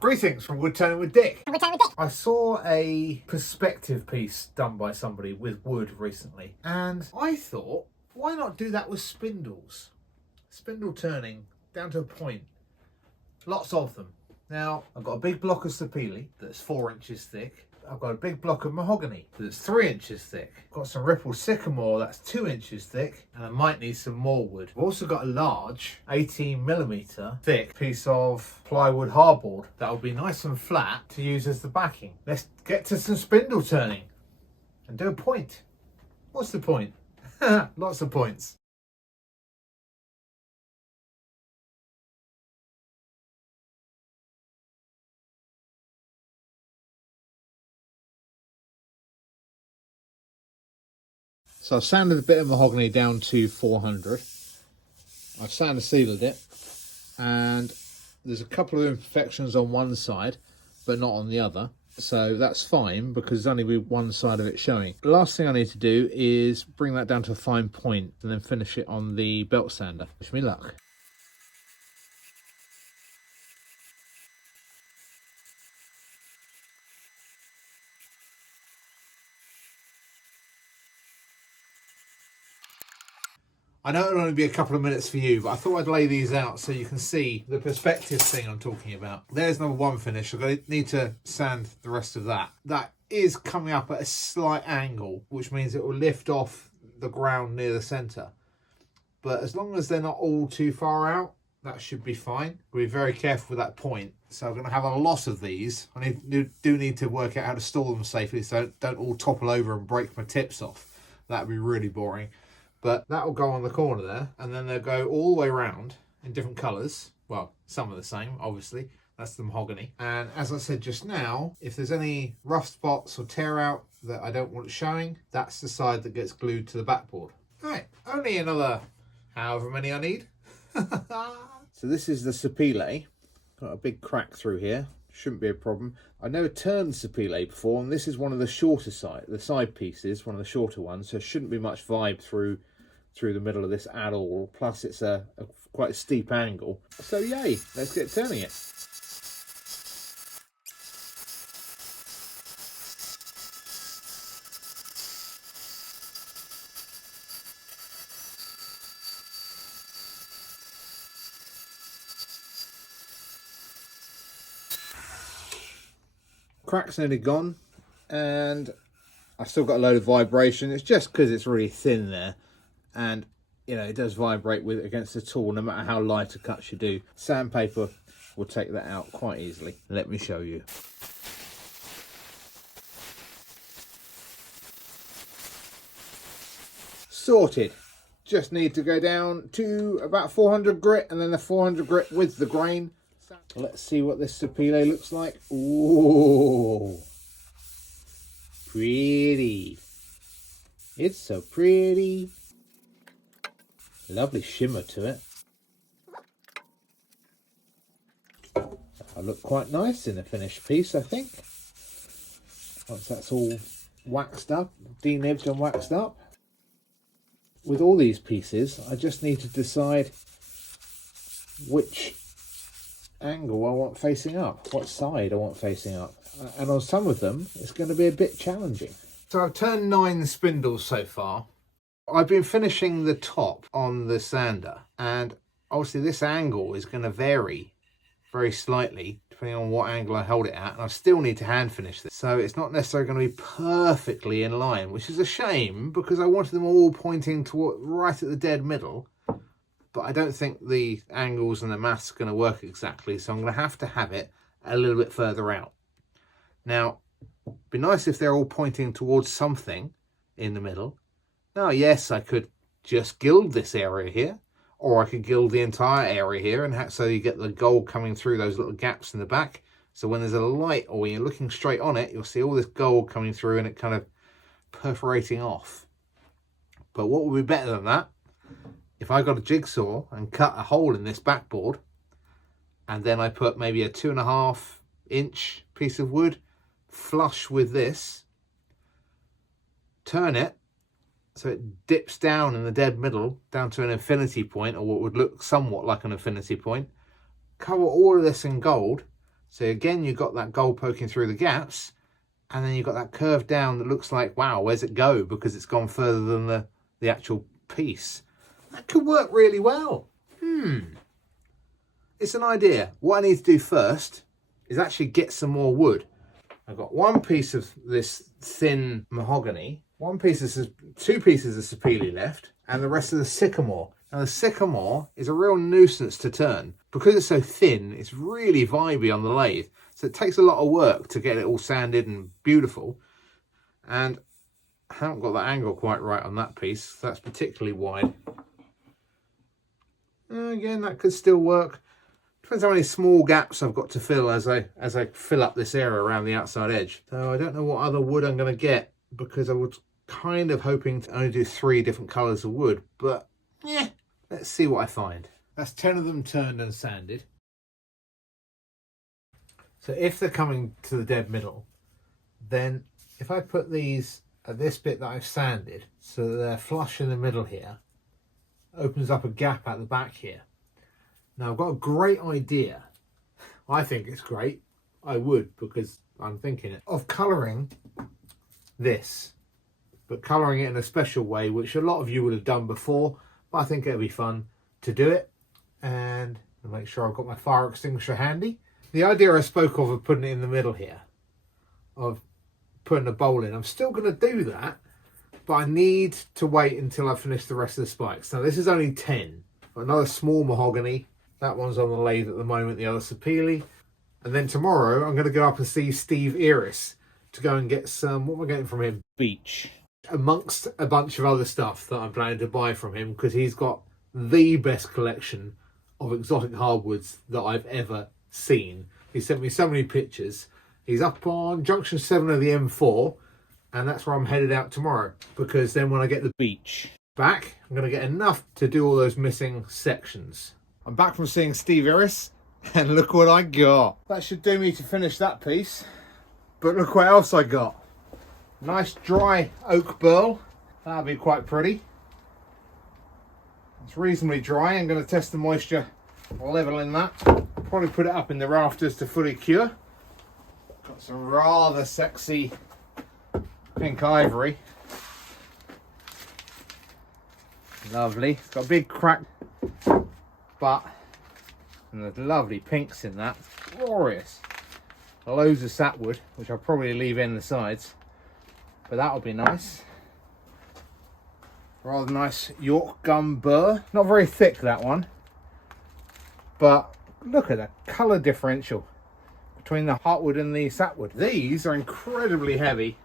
Greetings from Woodturning with Dick. I saw a perspective piece done by somebody with wood recently, and I thought, why not do that with spindles? Spindle turning down to a point. Lots of them. Now, I've got a big block of sapele that's 4 inches thick. I've got a big block of mahogany that's 3 inches thick. I've got some rippled sycamore that's 2 inches thick, and I might need some more wood. I've also got a large 18mm thick piece of plywood hardboard that will be nice and flat to use as the backing. Let's get to some spindle turning and do a point. What's the point? Lots of points. So I've sanded a bit of mahogany down to 400. I've sanded sealed it, and there's a couple of imperfections on one side, but not on the other. So that's fine because there's only one side of it showing. The last thing I need to do is bring that down to a fine point and then finish it on the belt sander. Wish me luck. I know it'll only be a couple of minutes for you, but I thought I'd lay these out so you can see the perspective thing I'm talking about. There's number one finish. I'm going to need to sand the rest of that. That is coming up at a slight angle, which means it will lift off the ground near the centre. But as long as they're not all too far out, that should be fine. We'll be very careful with that point. So I'm going to have a lot of these. I do need to work out how to store them safely so don't all topple over and break my tips off. That would be really boring. But that will go on the corner there, and then they'll go all the way around in different colours. Well, some are the same, obviously. That's the mahogany. And as I said just now, if there's any rough spots or tear out that I don't want showing, that's the side that gets glued to the backboard. Right, only another however many I need. So this is the sapele. Got a big crack through here. Shouldn't be a problem. I've never turned sapele before, and this is one of the shorter side pieces, one of the shorter ones, so it shouldn't be much vibe through the middle of this at all. Plus it's a quite a steep angle. So yay, let's get turning it. Crack's nearly gone, and I've still got a load of vibration. It's just because it's really thin there, and you know it does vibrate against the tool no matter how light a cut you do. Sandpaper will take that out quite easily. Let me show you. Sorted. Just need to go down to about 400 grit, and then the 400 grit with the grain. Let's see what this sapele looks like. Ooh, pretty. It's so pretty. Lovely shimmer to it. That'll look quite nice in a finished piece, I think. Once that's all waxed up, denibbed and waxed up. With all these pieces, I just need to decide which angle I want facing up, what side I want facing up, and on some of them it's going to be a bit challenging. So I've turned 9 spindles so far. I've been finishing the top on the sander, and obviously this angle is going to vary very slightly depending on what angle I hold it at, and I still need to hand finish this, so it's not necessarily going to be perfectly in line, which is a shame because I wanted them all pointing toward right at the dead middle. But I don't think the angles and the maths are going to work exactly, so I'm going to have it a little bit further out. Now, it'd be nice if they're all pointing towards something in the middle. Now, yes, I could just gild this area here, or I could gild the entire area here, and so you get the gold coming through those little gaps in the back. So when there's a light, or when you're looking straight on it, you'll see all this gold coming through and it kind of perforating off. But what would be better than that? If I got a jigsaw and cut a hole in this backboard, and then I put maybe a 2.5 inch piece of wood flush with this, turn it so it dips down in the dead middle down to an infinity point, or what would look somewhat like an infinity point, cover all of this in gold, So again, you've got that gold poking through the gaps, and then you've got that curve down that looks like, wow, where's it go? Because it's gone further than the actual piece. That could work really well. It's an idea. What I need to do first is actually get some more wood. I've got one piece of this thin mahogany, two pieces of sapele left, and the rest of the sycamore. Now the sycamore is a real nuisance to turn. Because it's so thin, it's really vibey on the lathe. So it takes a lot of work to get it all sanded and beautiful. And I haven't got that angle quite right on that piece. That's particularly wide. Again, that could still work. Depends how many small gaps I've got to fill as I fill up this area around the outside edge. So I don't know what other wood I'm going to get, because I was kind of hoping to only do 3 different colours of wood. But yeah, let's see what I find. That's 10 of them turned and sanded. So if they're coming to the dead middle, then if I put these at this bit that I've sanded so that they're flush in the middle here, opens up a gap at the back here. Now I've got a great idea. I think it's great. I would, because I'm thinking it, of colouring this, but colouring it in a special way, which a lot of you would have done before, but I think it'll be fun to do it. And I'll make sure I've got my fire extinguisher handy. The idea I spoke of putting it in the middle here, of putting a bowl in, I'm still going to do that, but I need to wait until I finish the rest of the spikes. Now this is only 10. Another small mahogany. That one's on the lathe at the moment, the other sapele. And then tomorrow I'm going to go up and see Steve Iris to go and get some, what am I getting from him? Beech. Amongst a bunch of other stuff that I'm planning to buy from him, because he's got the best collection of exotic hardwoods that I've ever seen. He sent me so many pictures. He's up on junction 7 of the M4, and that's where I'm headed out tomorrow, because then when I get the beech back, I'm going to get enough to do all those missing sections. I'm back from seeing Steve Iris, and look what I got. That should do me to finish that piece, but look what else I got. Nice dry oak burl. That'll be quite pretty. It's reasonably dry. I'm going to test the moisture level in that. Probably put it up in the rafters to fully cure. Got some rather sexy pink ivory. Lovely. It's got a big crack butt and there's lovely pinks in that. Glorious. Loads of sapwood, which I'll probably leave in the sides, but that'll be nice. Rather nice York gum burr. Not very thick, that one, but look at the colour differential between the heartwood and the sapwood. These are incredibly heavy.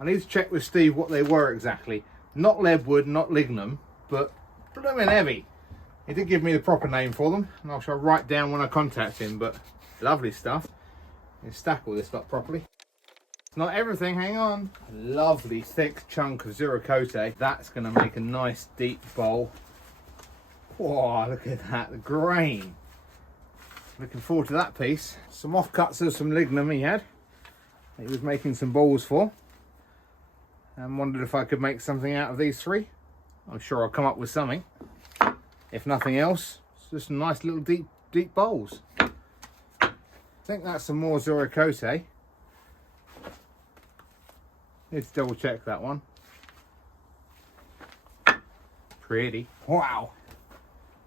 I need to check with Steve what they were exactly. Not leadwood, not lignum, but blooming heavy. He did give me the proper name for them, and I shall write down when I contact him, but lovely stuff. You stack all this up properly. It's not everything, hang on. A lovely thick chunk of zero cote. That's going to make a nice deep bowl. Whoa, look at that, the grain. Looking forward to that piece. Some offcuts of some lignum he had. He was making some bowls for. And wondered if I could make something out of these 3. I'm sure I'll come up with something. If nothing else, it's just some nice little deep bowls. I think that's some more zero cote. Need to double check that one. Pretty. Wow.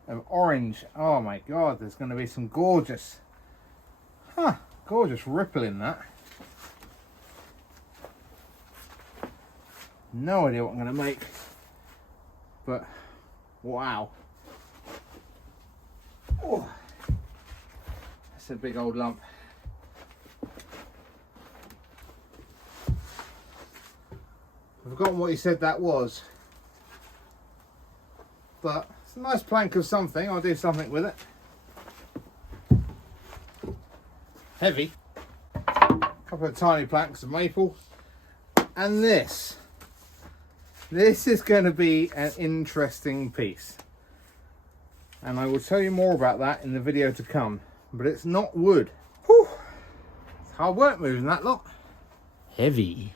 Of orange. Oh my god, there's going to be some gorgeous, gorgeous ripple in that. No idea what I'm going to make, but wow. Oh, that's a big old lump. I've forgotten what he said that was, but it's a nice plank of something. I'll do something with it. Heavy. A couple of tiny planks of maple. And this is going to be an interesting piece. And I will tell you more about that in the video to come. But it's not wood. Whew. It's hard work moving that lot. Heavy.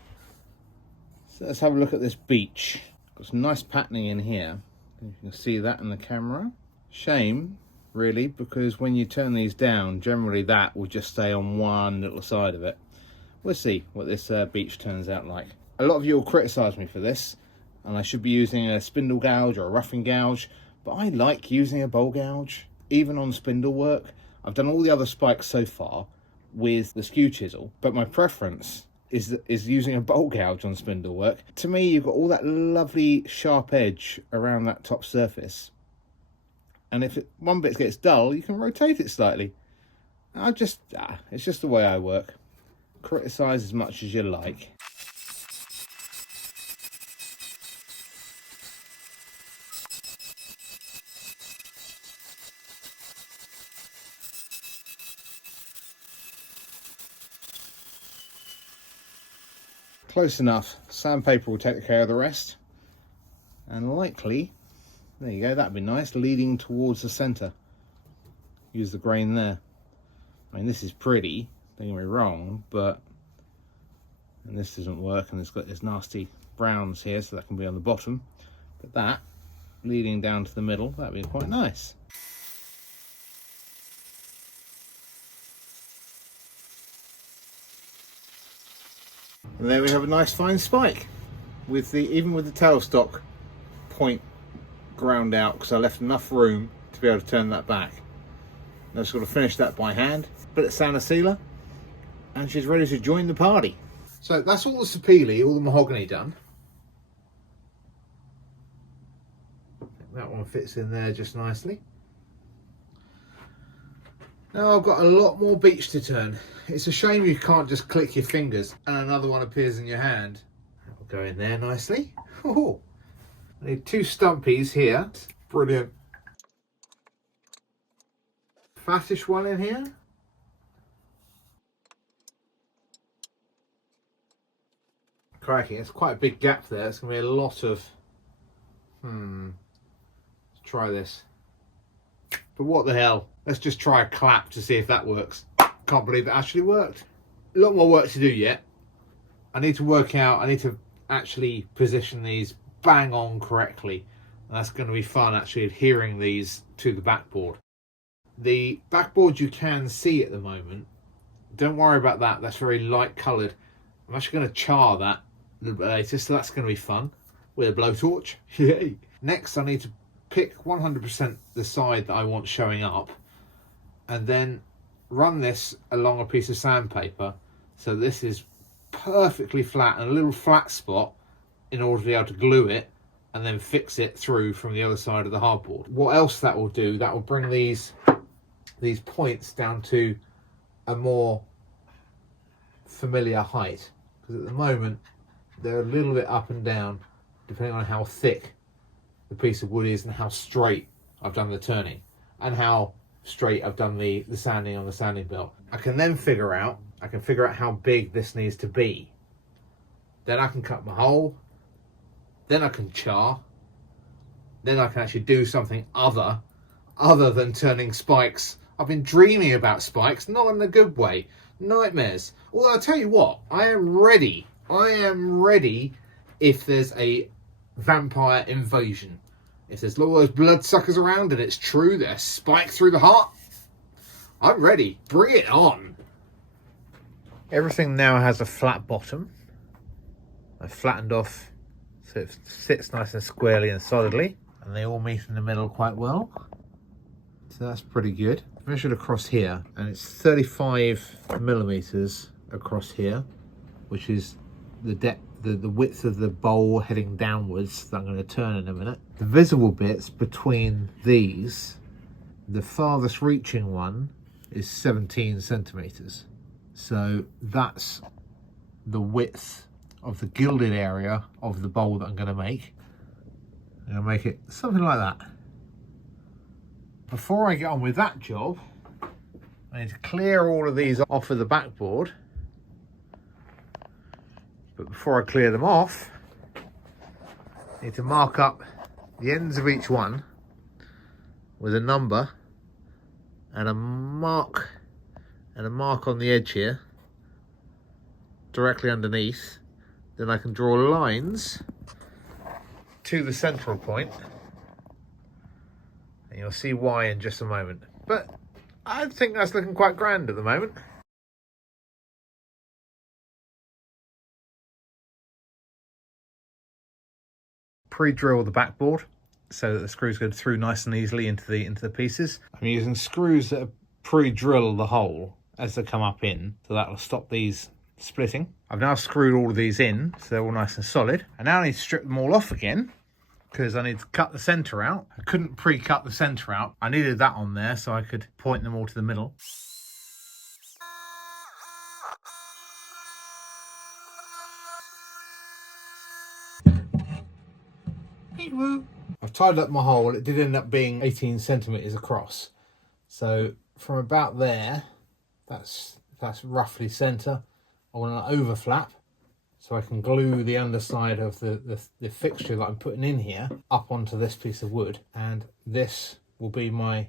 So let's have a look at this beech. Got some nice patterning in here. You can see that in the camera. Shame really, because when you turn these down, generally that will just stay on one little side of it. We'll see what this beech turns out like. A lot of you will criticise me for this, and I should be using a spindle gouge or a roughing gouge, but I like using a bowl gouge, even on spindle work. I've done all the other spikes so far with the skew chisel, but my preference is using a bowl gouge on spindle work. To me, you've got all that lovely sharp edge around that top surface, and if one bit gets dull, you can rotate it slightly. It's just the way I work. Criticise as much as you like. Close enough. Sandpaper will take care of the rest, and likely, there you go, that'd be nice, leading towards the centre. Use the grain there. I mean, this is pretty, don't get me wrong, but, and this doesn't work, and it's got this nasty browns here, so that can be on the bottom, but that leading down to the middle, that'd be quite nice. And there we have a nice fine spike, with even with the tailstock point ground out, because I left enough room to be able to turn that back. Now just got to finish that by hand, put it sand sealer, and she's ready to join the party. So that's all the sapele, all the mahogany done. That one fits in there just nicely. Now I've got a lot more beech to turn. It's a shame you can't just click your fingers and another one appears in your hand. That'll go in there nicely. Oh, I need 2 stumpies here. Brilliant. Fattish one in here. Crikey, it's quite a big gap there. It's going to be a lot of... Let's try this. But what the hell? Let's just try a clap to see if that works. Can't believe it actually worked. A lot more work to do yet. I need to work out, I need to actually position these bang on correctly. And that's going to be fun, actually adhering these to the backboard. The backboard you can see at the moment, don't worry about that, that's very light coloured. I'm actually going to char that a little bit later, so that's going to be fun with a blowtorch. Yay! Next I need to pick 100% the side that I want showing up, and then run this along a piece of sandpaper so this is perfectly flat and a little flat spot in order to be able to glue it and then fix it through from the other side of the hardboard. What else that will do, that will bring these points down to a more familiar height, because at the moment they're a little bit up and down depending on how thick the piece of wood is and how straight I've done the turning and how straight I've done the sanding on the sanding belt. I can then figure out how big this needs to be. Then I can cut my hole, then I can char, then I can actually do something other than turning spikes. I've been dreaming about spikes, not in a good way. Nightmares. Although I'll tell you what, I am ready if there's a vampire invasion. If there's all those bloodsuckers around and it's true, they're spiked through the heart, I'm ready. Bring it on. Everything now has a flat bottom. I've flattened off so it sits nice and squarely and solidly, and they all meet in the middle quite well. So that's pretty good. Measured across here, and it's 35mm across here, which is the depth, the width of the bowl heading downwards that I'm going to turn in a minute. The visible bits between these, the farthest reaching one is 17cm. So that's the width of the gilded area of the bowl that I'm going to make. I'm going to make it something like that. Before I get on with that job, I need to clear all of these off of the backboard. But before I clear them off, I need to mark up the ends of each one with a number and a mark on the edge here, directly underneath. Then I can draw lines to the central point. You'll see why in just a moment. But I think that's looking quite grand at the moment. Pre-drill the backboard so that the screws go through nice and easily into the pieces. I'm using screws that pre-drill the hole as they come up in, so that will stop these splitting. I've now screwed all of these in, so they're all nice and solid. I now need to strip them all off again, because I need to cut the centre out. I couldn't pre-cut the centre out. I needed that on there so I could point them all to the middle. I've tied up my hole. It did end up being 18 centimetres across. So from about there, that's roughly centre. I want an overflap so I can glue the underside of the fixture that I'm putting in here up onto this piece of wood. And this will be my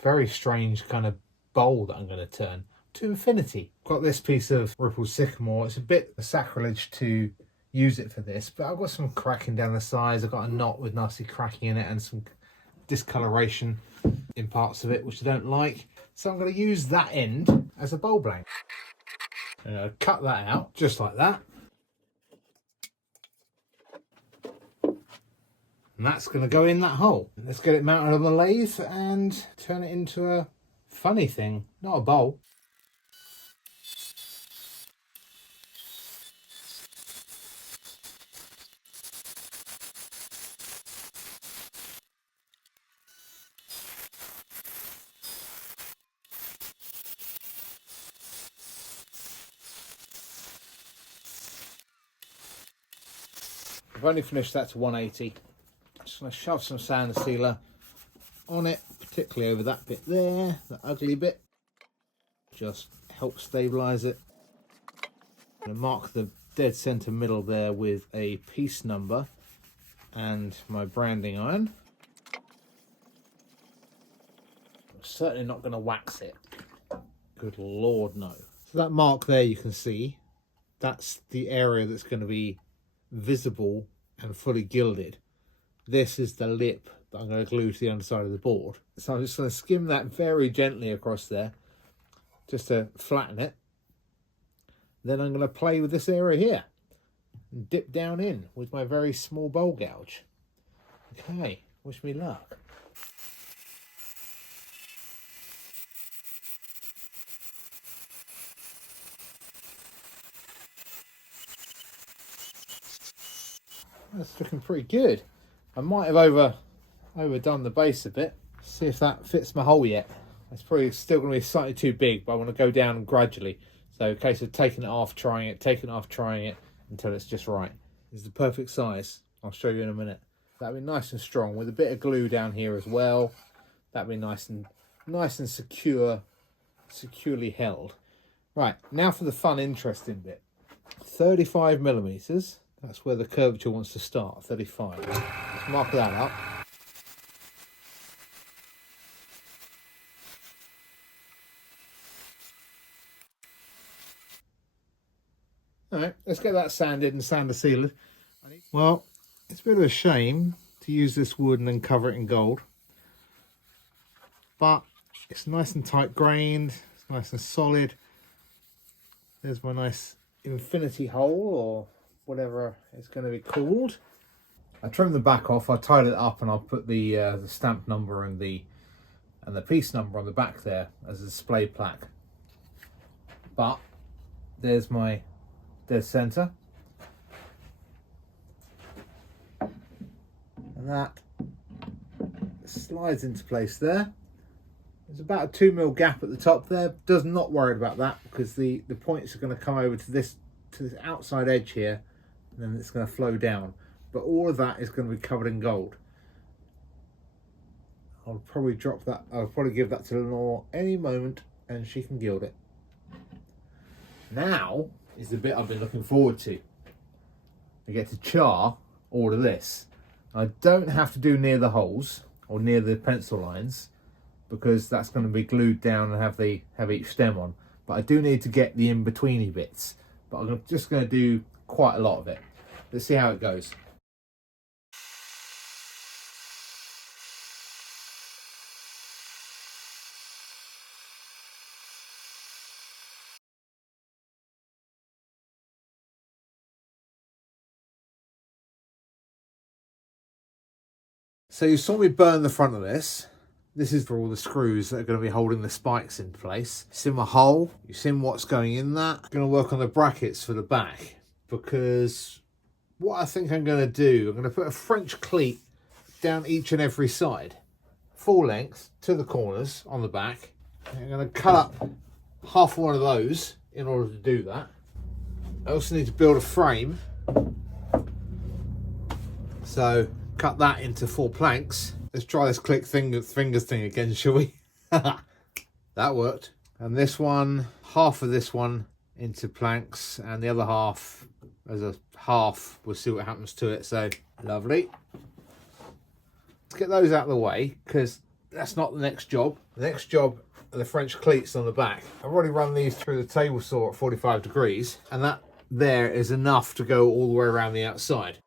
very strange kind of bowl that I'm going to turn to infinity. Got this piece of rippled sycamore. It's a bit sacrilege to use it for this, but I've got some cracking down the sides. I've got a knot with nasty cracking in it and some discoloration in parts of it which I don't like, so I'm going to use that end as a bowl blank. I'm going to cut that out just like that, and that's going to go in that hole. Let's get it mounted on the lathe and turn it into a funny thing, not a bowl. I've only finished that to 180. Just going to shove some sand sealer on it, particularly over that bit there, that ugly bit. Just help stabilise it. I'm going to mark the dead centre middle there with a piece number and my branding iron. I'm certainly not going to wax it. Good Lord, no. So that mark there you can see, that's the area that's going to be visible and fully gilded. This is the lip that I'm going to glue to the underside of the board. So I'm just going to skim that very gently across there just to flatten it. Then I'm going to play with this area here and dip down in with my very small bowl gouge. Okay, wish me luck. That's looking pretty good. I might have overdone the base a bit. See if that fits my hole yet. It's probably still going to be slightly too big, but I want to go down gradually. So in case of taking it off, trying it, taking it off, trying it until it's just right. It's the perfect size. I'll show you in a minute. That'll be nice and strong with a bit of glue down here as well. That'll be nice and securely held. Right, now for the fun, interesting bit. 35mm. That's where the curvature wants to start, 35. Let's mark that up. Alright, let's get that sanded and sander sealed. Well, it's a bit of a shame to use this wood and then cover it in gold. But it's nice and tight grained, it's nice and solid. There's my nice infinity hole, or whatever it's going to be called. I trimmed the back off, I tied it up, and I'll put the stamp number and the piece number on the back there as a display plaque. But there's my dead centre, and that slides into place there. There's about a 2mm gap at the top there. Does not worry about that, because the points are going to come over to this outside edge here, and then it's going to flow down. But all of that is going to be covered in gold. I'll probably drop that. I'll probably give that to Lenore any moment, and she can gild it. Now is the bit I've been looking forward to. I get to char all of this. I don't have to do near the holes or near the pencil lines, because that's going to be glued down and have each stem on. But I do need to get the in-betweeny bits. But I'm just going to do quite a lot of it. Let's see how it goes. So you saw me burn the front of this. This is for all the screws that are going to be holding the spikes in place. You've seen my hole. You've seen what's going in that. I'm going to work on the brackets for the back, because what I think I'm going to do, I'm going to put a French cleat down each and every side, full length to the corners on the back. I'm going to cut up half one of those in order to do that. I also need to build a frame, so cut that into 4 planks. Let's try this click fingers thing again, shall we? That worked. And this one, half of this one into planks, and the other half as a half. We'll see what happens to it. So lovely. Let's get those out of the way, because that's not the next job. The next job are the French cleats on the back. I've already run these through the table saw at 45 degrees, and that there is enough to go all the way around the outside.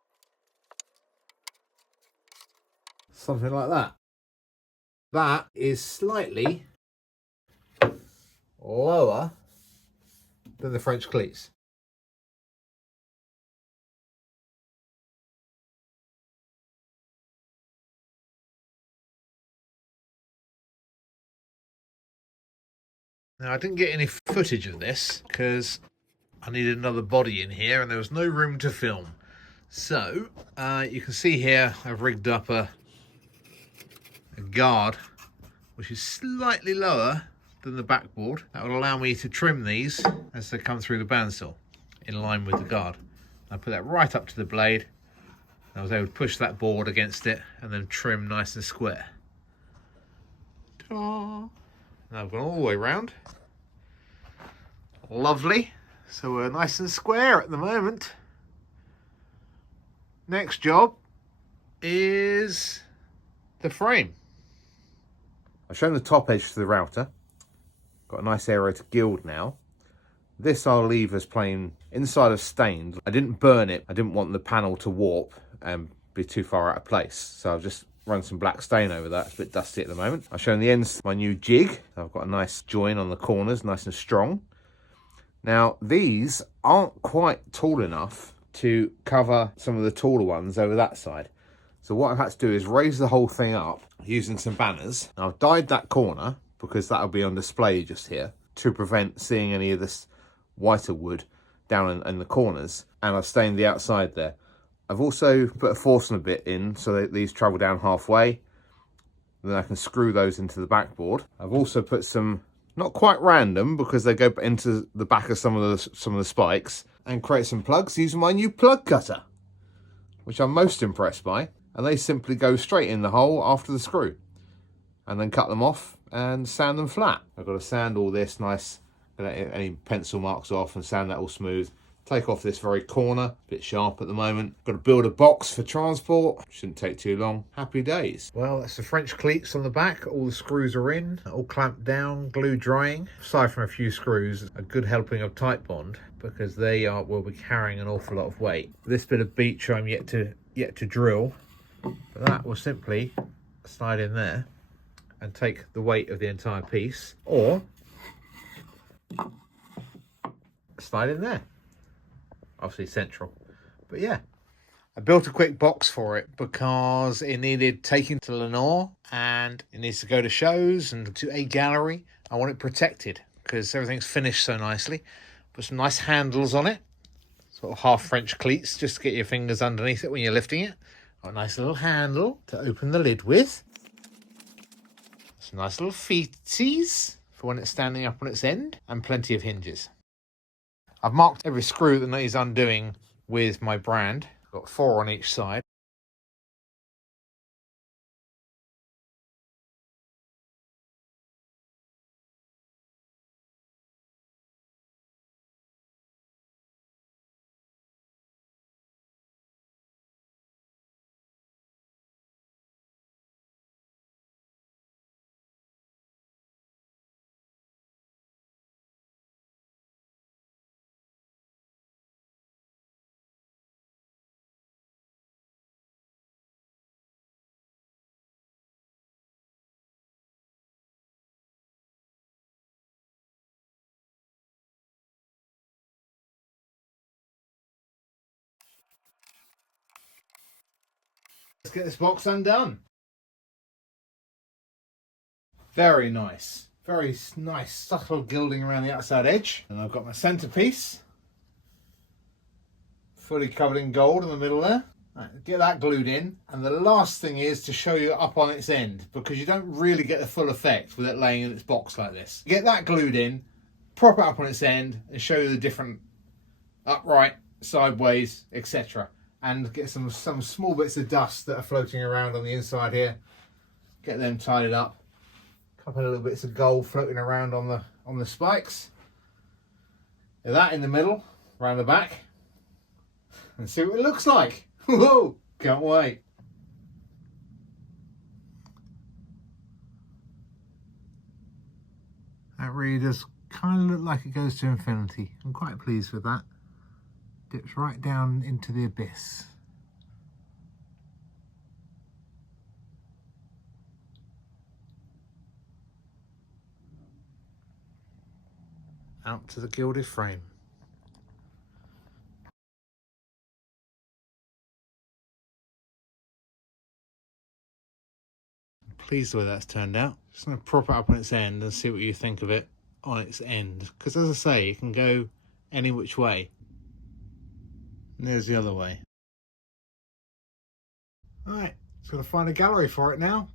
Something like that. That is slightly lower than the French cleats. Now, I didn't get any footage of this because I needed another body in here and there was no room to film. So you can see here I've rigged up a guard which is slightly lower than the backboard. That will allow me to trim these as they come through the bandsaw in line with the guard. I put that right up to the blade. I was able to push that board against it and then trim nice and square. Ta-da! Now I've gone all the way round. Lovely. So we're nice and square at the moment. Next job is the frame. I've shown the top edge to the router. Got a nice area to gild now. This I'll leave as plain inside of stained. I didn't burn it. I didn't want the panel to warp and be too far out of place. So I've just run some black stain over that. It's a bit dusty at the moment. I've shown the ends my new jig. I've got a nice join on the corners, nice and strong. Now, these aren't quite tall enough to cover some of the taller ones over that side. So what I've had to do is raise the whole thing up using some banners. Now, I've dyed that corner because that'll be on display just here to prevent seeing any of this whiter wood down in the corners. And I've stained the outside there. I've also put a Forstner bit in so that these travel down halfway. Then I can screw those into the backboard. I've also put some, not quite random because they go into the back of some of the spikes, and create some plugs using my new plug cutter, which I'm most impressed by. And they simply go straight in the hole after the screw, and then cut them off and sand them flat. I've got to sand all this nice, get any pencil marks off and sand that all smooth. Take off this very corner, a bit sharp at the moment. Got to build a box for transport. Shouldn't take too long. Happy days. Well, that's the French cleats on the back. All the screws are in, all clamped down, glue drying. Aside from a few screws, a good helping of tight bond, because they will be carrying an awful lot of weight. This bit of beech I'm yet to drill, but that will simply slide in there and take the weight of the entire piece, or slide in there. Obviously central, but yeah. I built a quick box for it because it needed taking to Lenore and it needs to go to shows and to a gallery. I want it protected because everything's finished so nicely. Put some nice handles on it, sort of half French cleats just to get your fingers underneath it when you're lifting it. Got a nice little handle to open the lid with. Some nice little feetsies for when it's standing up on its end, and plenty of hinges. I've marked every screw that needs undoing with my brand. Got 4 on each side. Let's get this box undone. Very nice. Very nice subtle gilding around the outside edge. And I've got my centerpiece fully covered in gold in the middle there. Right, get that glued in, and the last thing is to show you up on its end, because you don't really get the full effect with it laying in its box like this. Get that glued in, prop it up on its end, and show you the different upright, sideways, etc. And get some small bits of dust that are floating around on the inside here. Get them tidied up. A couple of little bits of gold floating around on the spikes. Get that in the middle, around the back, and see what it looks like. Whoa, can't wait. That really does kind of look like it goes to infinity. I'm quite pleased with that. Dips right down into the abyss. Out to the gilded frame. Pleased the way that's turned out. Just going to prop it up on its end and see what you think of it on its end, because as I say, it can go any which way. And there's the other way. Alright, just got to find a gallery for it now.